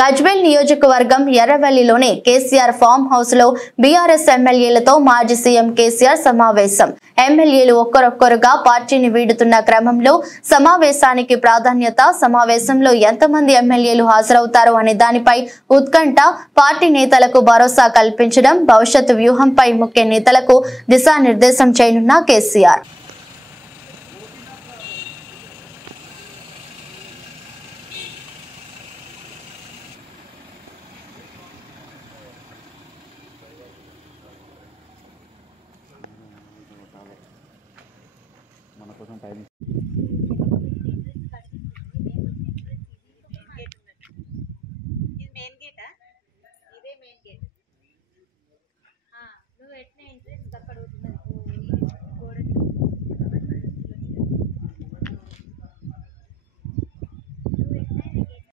గజ్వేల్ నియోజకవర్గం ఎర్రవల్లిలోని KCR farm house లో BRS ఎమ్మెల్యేలతో మాజీ సీఎం కేసీఆర్ సమావేశం. ఎమ్మెల్యేలు ఒక్కరొక్కరుగా పార్టీని వీడుతున్న క్రమంలో సమావేశానికి ప్రాధాన్యత. సమావేశంలో ఎంతమంది ఎమ్మెల్యేలు హాజరవుతారు అనే దానిపై ఉత్కంఠ. పార్టీ నేతలకు భరోసా కల్పించడం, భవిష్యత్తు వ్యూహంపై ముఖ్య నేతలకు దిశానిర్దేశం చేయనున్న కేసీఆర్. మన కోసం టైం ఇది మెయిన్ గేటా? ఇదే మెయిన్ గేట్. నువ్వు ఎట్లా ఇంట్రెస్ట్ అక్కడ గోడకి నువ్వు ఎట్లయినా గేట్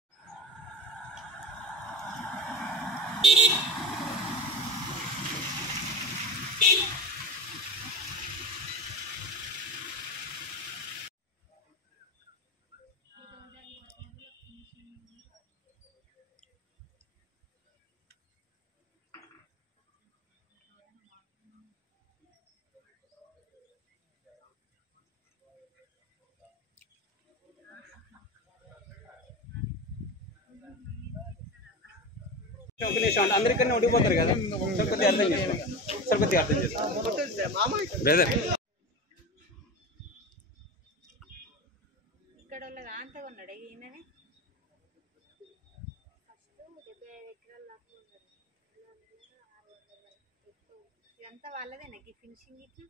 అందరికన్నా ఉండిపోతారు కదా. సరికొద్ది అర్థం చేసుకో. ఇక్కడ వాళ్ళ అంతా ఉన్నాడు ఈయననే. ఫస్ట్ 75 ఎకరాల దాకా ఉన్నాడు. ఇదంతా వాళ్ళదేనా ఫినిషింగ్ ఇట్లా?